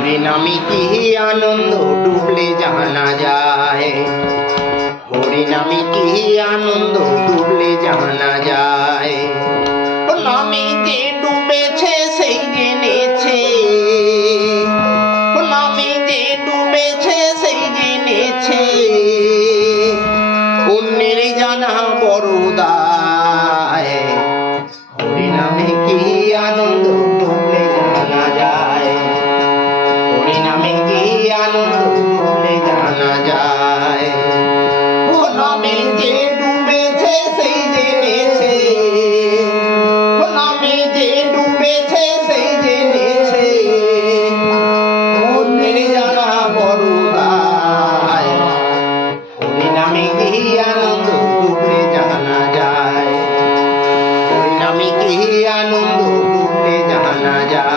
হরিনামে কি আনন্দ ডুবলে জানা যায়? হরিনামে কি আনন্দ ডুবলে জানা যায়? নামে যে ডুবেছে সেই জেনেছে। নামে যে ডুবেছে সেই জেনেছে। অন্যের জানা বড় হরিনামে কি ডুবলে জানা যায়। ও নামে যে ডুবেছে সেই জেনেছে ও নামে যে ডুবেছে সেই জেনেছে অন্যের জানা বড় দায় হরিনামে কি আনন্দ ডুবলে জানা যায়। হরিনামে কি আনন্দ ডুবলে জানা যায়।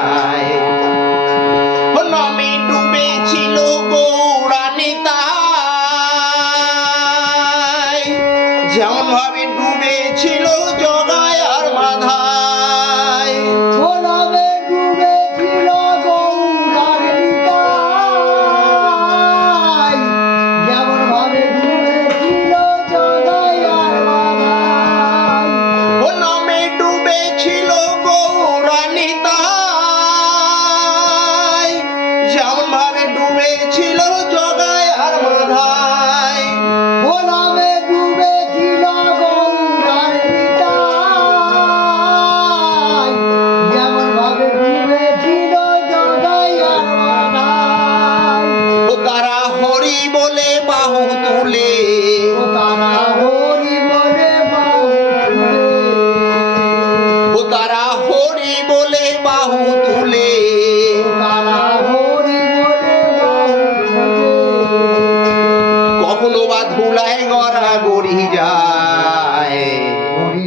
যেমন ভাবে ডুবেছিল জগায় আর মাধায় বাহু তুলে ও তারা হরি বলে বাহু তুলে। ও তারা হরি বলে বাহু তুলে তারা হরি বলে বাহু তুলে। কখনো বা ধুলায় গড়া গড়ি যায়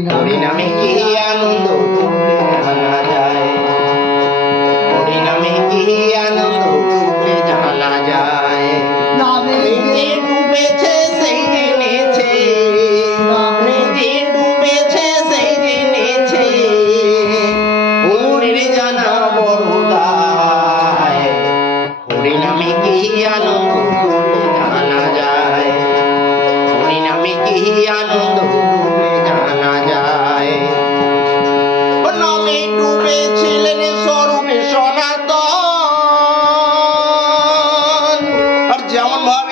হরি নামে কি আনন্দ ডুবলে জানা যায় যেমন ভাবে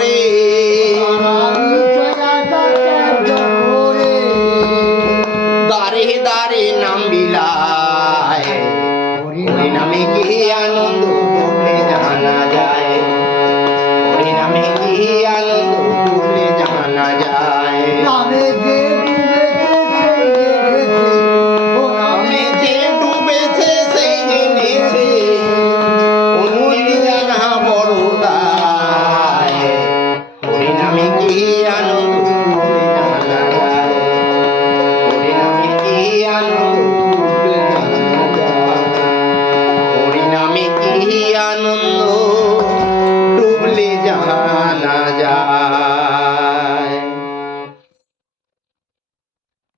Aí. जहाना जा